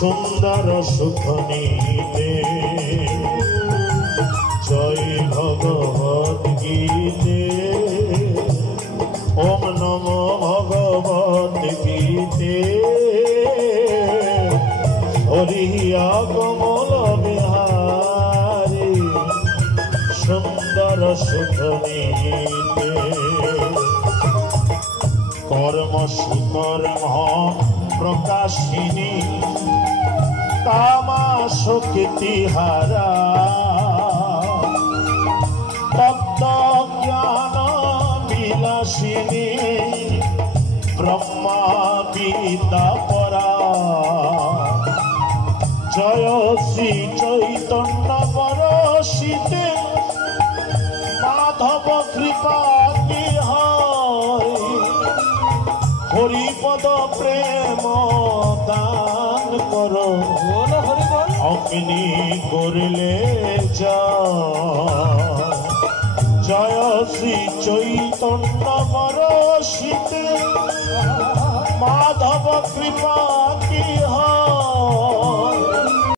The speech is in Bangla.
সুন্দর সুখ নিতে জয় ভগবত গীতে ওম নমো ভগবত গীতে হরিয়া কমল বিহারী সুন্দর সুখ নিতে কর্ম সুকর্ম প্রকাশিনী কামা শক্তি হারা তত্ত্ব জ্ঞান বিলাসিনী ব্রহ্মা বিদ্যা পরা জয় শ্রী চৈতন্য বরশিতে মাধব কৃপা কি হয় হরিপদ প্রেম দান করো অগ্নি করলে জয় শ্রী চৈতন্য বরশিতে মাধব কৃপা কি হয়